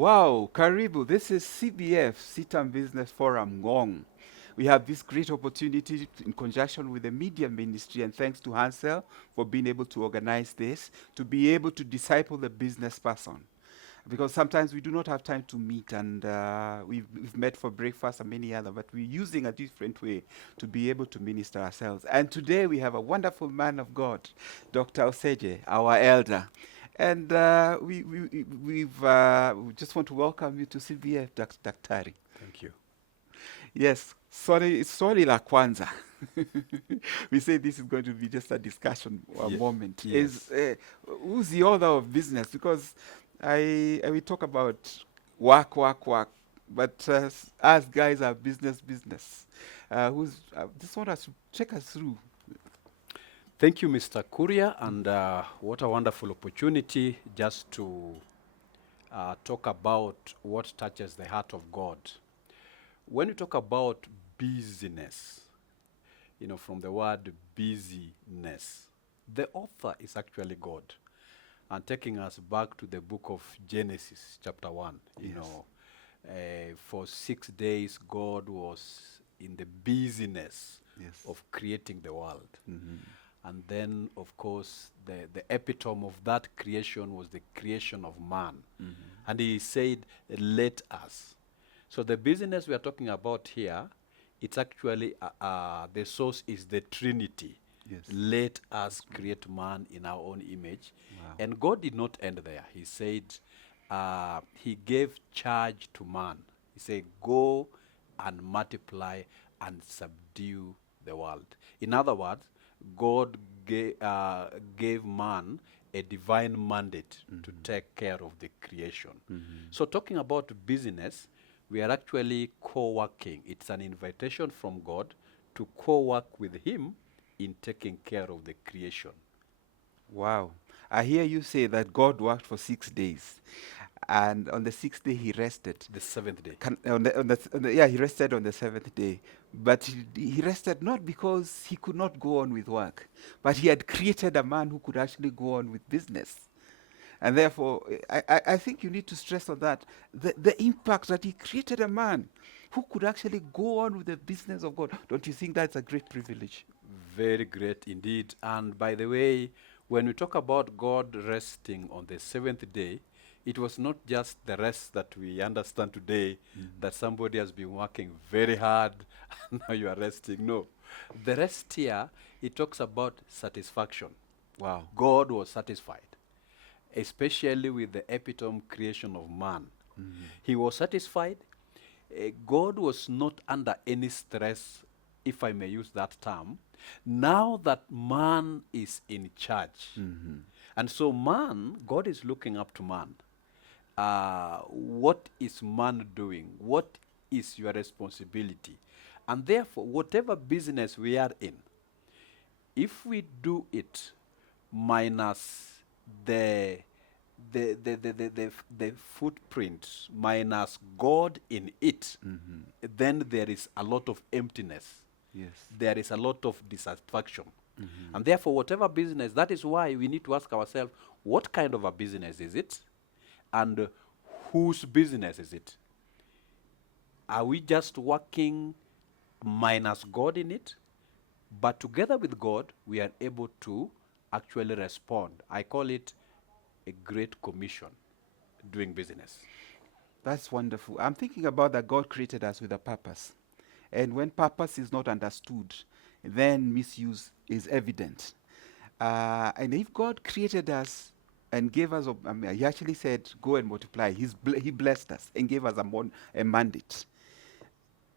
Wow, Karibu. This is CBF, Sitam Business Forum, Ngong. We have this great opportunity in conjunction with the media ministry, and thanks to Hansel for being able to organize this, to be able to disciple the business person. Because sometimes we do not have time to meet, and we've met for breakfast and many other, but we're using a different way to be able to minister ourselves. And today we have a wonderful man of God, Dr. Oseje, our elder. And we just want to welcome you to CBF, Daktari. Thank you. Yes, sorry la kwanza. We say this is going to be just a discussion or a moment. Yes. Who's the author of business? Because I will talk about work, but us guys are business. Who's just want us to check us through. Thank you, Mr. Kuria, and what a wonderful opportunity just to talk about what touches the heart of God. When you talk about business, from the word busyness, the author is actually God. And taking us back to the book of Genesis, chapter 1, for 6 days, God was in the busyness of creating the world. And then, of course, the epitome of that creation was the creation of man. And he said, let us. So the business we are talking about here, it's actually, the source is the Trinity. Yes. Let us create man in our own image. Wow. And God did not end there. He said, he gave charge to man. He said, go and multiply and subdue the world. In other words, God gave man a divine mandate to take care of the creation. So talking about business, we are actually co-working. It's an invitation from God to co-work with him in taking care of the creation. Wow. I hear you say that God worked for 6 days, and on the 6th day he rested. The seventh day. He rested on the 7th day. But he rested not because he could not go on with work, but he had created a man who could actually go on with business. And therefore, I think you need to stress on that, the impact that he created a man who could actually go on with the business of God. Don't you think that's a great privilege? Very great indeed. And by the way, when we talk about God resting on the seventh day, it was not just the rest that we understand today, that somebody has been working very hard and now you are resting. No. The rest here, it talks about satisfaction. Wow. God was satisfied, especially with the epitome creation of man. He was satisfied. God was not under any stress, if I may use that term, now that man is in charge. And so man, God is looking up to man. What is man doing? What is your responsibility? And therefore, whatever business we are in, if we do it minus the footprint, minus God in it, then there is a lot of emptiness. Yes. There is a lot of dissatisfaction. And therefore, whatever business, that is why we need to ask ourselves, what kind of a business is it? And whose business is it? Are we just working minus God in it? But together with God, we are able to actually respond. I call it a great commission, doing business. That's wonderful. I'm thinking about that God created us with a purpose. And when purpose is not understood, then misuse is evident. And if God created us and gave us, he actually said, go and multiply. He blessed us and gave us a mandate.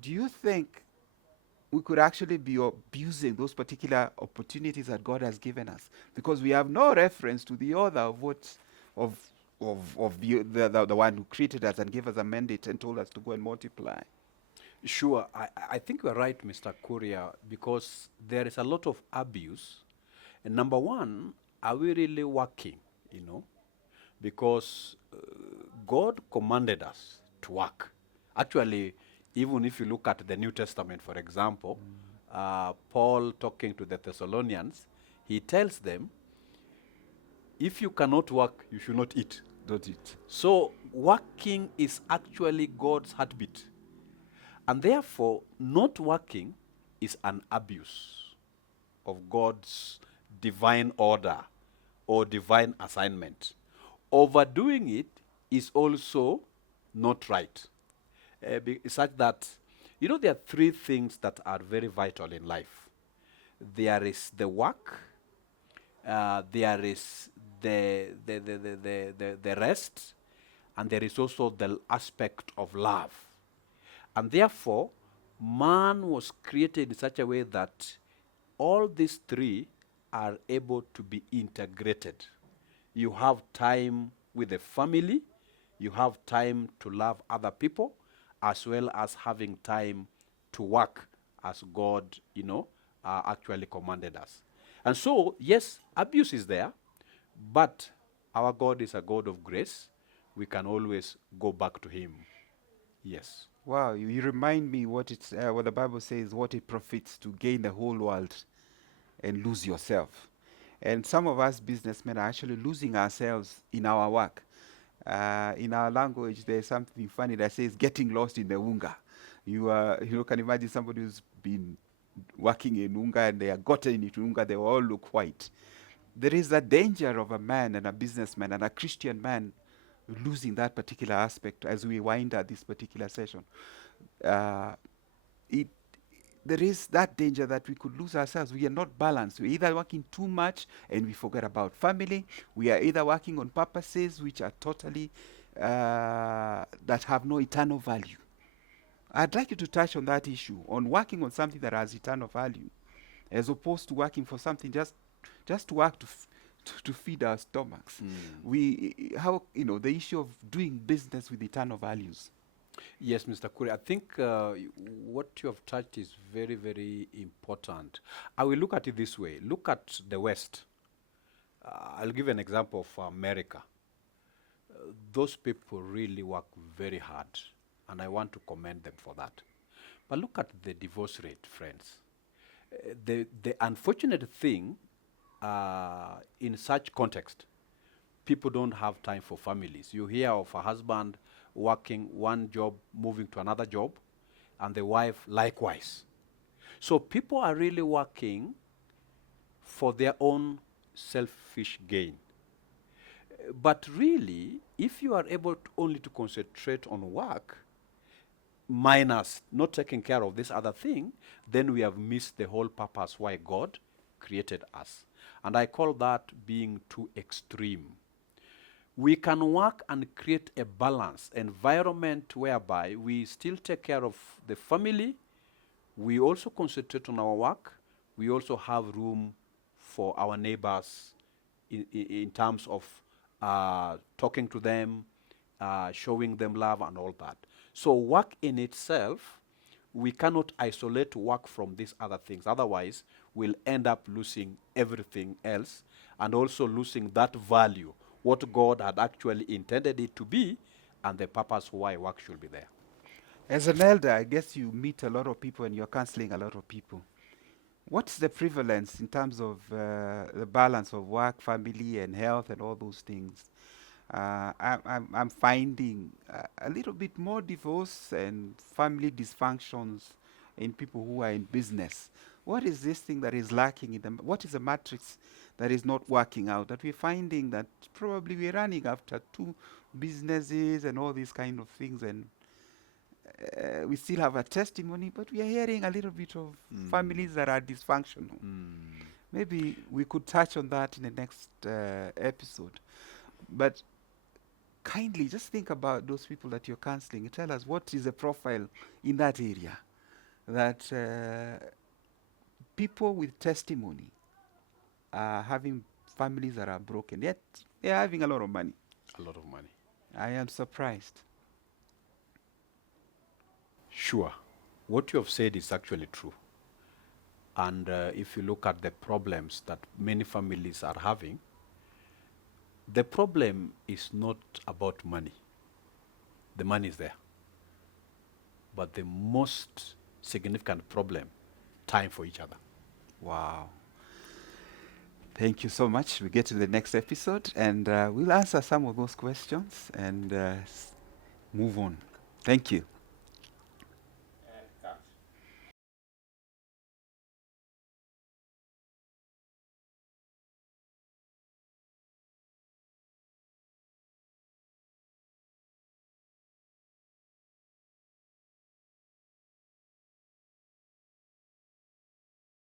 Do you think we could actually be abusing those particular opportunities that God has given us? Because we have no reference to the author of what, of the one who created us and gave us a mandate and told us to go and multiply. Sure, I think you're right, Mr. Kuria, because there is a lot of abuse. And number one, are we really working, Because God commanded us to work. Actually, even if you look at the New Testament, for example, Paul talking to the Thessalonians, he tells them, if you cannot work, you should not eat. Don't it? So working is actually God's heartbeat. And therefore, not working is an abuse of God's divine order or divine assignment. Overdoing it is also not right. Such that, there are three things that are very vital in life. There is the work, there is the rest, and there is also the aspect of love. And therefore, man was created in such a way that all these three are able to be integrated. You have time with the family, you have time to love other people, as well as having time to work as God, actually commanded us. And so, yes, abuse is there, but our God is a God of grace. We can always go back to Him. Yes. Wow, you remind me what the Bible says, what it profits to gain the whole world and lose yourself. And some of us businessmen are actually losing ourselves in our work. In our language, there's something funny that says getting lost in the unga. You can imagine somebody who's been working in unga and they are gotten into unga, they all look white. There is a danger of a man and a businessman and a Christian man losing that particular aspect as we wind up this particular session. Uh, it there is that danger that we could lose ourselves. We are not balanced. We're either working too much and we forget about family. We are either working on purposes which are totally that have no eternal value. I'd like you to touch on that issue, on working on something that has eternal value, as opposed to working for something just to work to feed our stomachs. The issue of doing business with eternal values. Yes, Mr. Kuri, I think what you have touched is very, very important. I will look at it this way. Look at the West. I'll give an example of America. Those people really work very hard, and I want to commend them for that. But look at the divorce rate, friends. The unfortunate thing in such context, people don't have time for families. You hear of a husband working one job, moving to another job, and the wife likewise. So people are really working for their own selfish gain. But really, if you are able to only to concentrate on work, minus not taking care of this other thing, then we have missed the whole purpose why God created us. And I call that being too extreme. We can work and create a balanced environment whereby we still take care of the family, we also concentrate on our work, we also have room for our neighbors in terms of talking to them, showing them love and all that. So work in itself, we cannot isolate work from these other things. Otherwise, we'll end up losing everything else and also losing that value, what God had actually intended it to be, and the purpose why work should be there. As an elder, I guess you meet a lot of people and you're counseling a lot of people. What's the prevalence in terms of the balance of work, family, and health, and all those things? I'm finding a little bit more divorce and family dysfunctions in people who are in business. What is this thing that is lacking in them? What is the matrix that is not working out? That we're finding that probably we're running after two businesses and all these kind of things, and we still have a testimony, but we are hearing a little bit of families that are dysfunctional. Maybe we could touch on that in the next episode. But kindly just think about those people that you're counseling. Tell us what is the profile in that area that people with testimony are having families that are broken, yet they're having a lot of money. A lot of money. I am surprised. Sure. What you have said is actually true. And if you look at the problems that many families are having, the problem is not about money. The money is there. But the most significant problem, time for each other. Wow. Thank you so much. We get to the next episode and we'll answer some of those questions and move on. Thank you.